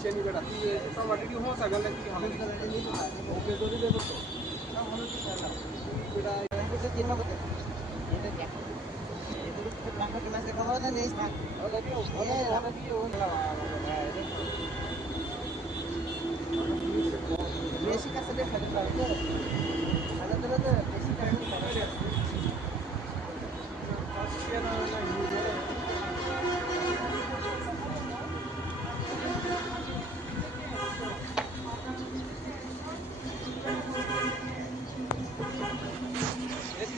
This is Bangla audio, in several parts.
কিসেনি বেটা তুই টমাটো কি হোসা গেল কি হবে ওকে করে দেব তো না হলো কি বেটা এটা কি হবে এটা কি এটা তো টাকা ক্লাসে কমাও না নেই থাক ওটা কি ওটা কি ওলা বেশি কাছে দেখে পারবে তো সাদা তো বেশি কাছে পারবে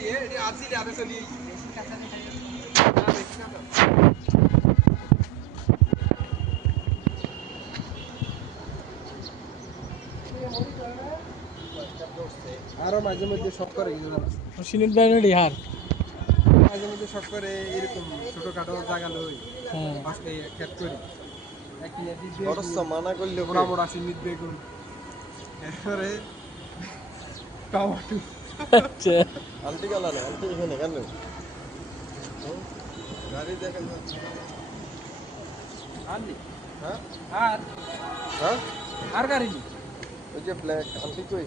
ये आजी ले आते चलिए बेसिक का चले हां बेसिक का আরো মাঝে মধ্যে শক করে সিনিট ব্যান্ড হার মাঝে মধ্যে শক করে এরকম ছোটখাটো জায়গা লই হ্যাঁ আজকে ক্যাট করি একদিনে দিবে খরচ মানা করলে বড় বড় সিনিট বেগুন এরপরে টমেটো আচ্ছা আন্টি গেল না আন্টি এখানে কেন গাড়ি দেখেন আনলি হ্যাঁ আর হ্যাঁ আর গাড়ি ওই যে ব্ল্যাক আন্টি কই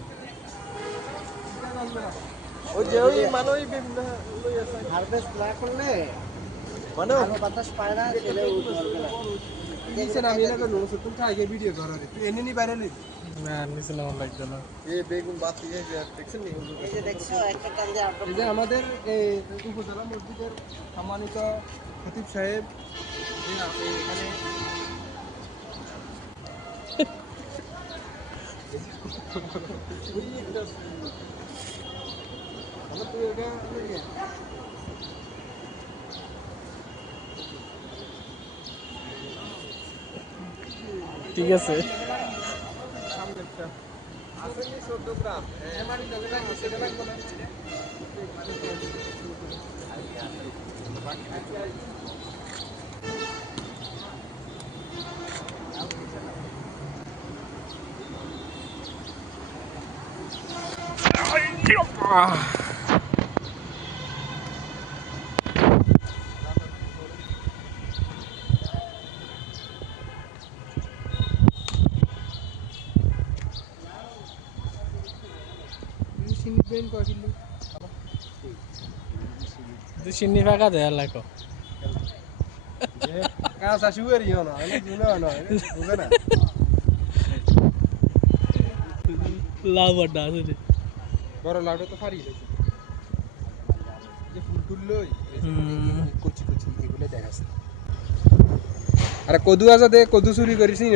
ওই যে ওই মানে ওই বিভিন্ন হারভেস্ট না করলে মানে ভালো বাতাস পায় না ছেলে উঠবে না নিচে নামি না কেন তুই আগে ভিডিও কর রে তুই এনে নি বাইরে নি না নিচে নাম লাগবে না এই বেগুন বাতি এই যে দেখছেন নি এই যে দেখছো একটা টান দিয়ে এই যে আমাদের এই উপজেলা মসজিদের সম্মানিত খতিব সাহেব এই আছে এখানে আমার তুই এটা ঠিক আছে সামনে একটা আসলে 14 গ্রাম এমানি দলে লাগবে সেটা লাগবে না সিনি বেন কইলি তুই সিন্নি ফাঁকা দেয় লাগো কাজ আসি হরি না আমি শুনো না বুঝে না লাভ আড্ডা আছে বড় লাউটা তো ফারি গেছে যে ফুল টুললই কুচি কুচি এগুলো দেখাছে আরে কদু আজা দে কদু চুরি করিস নি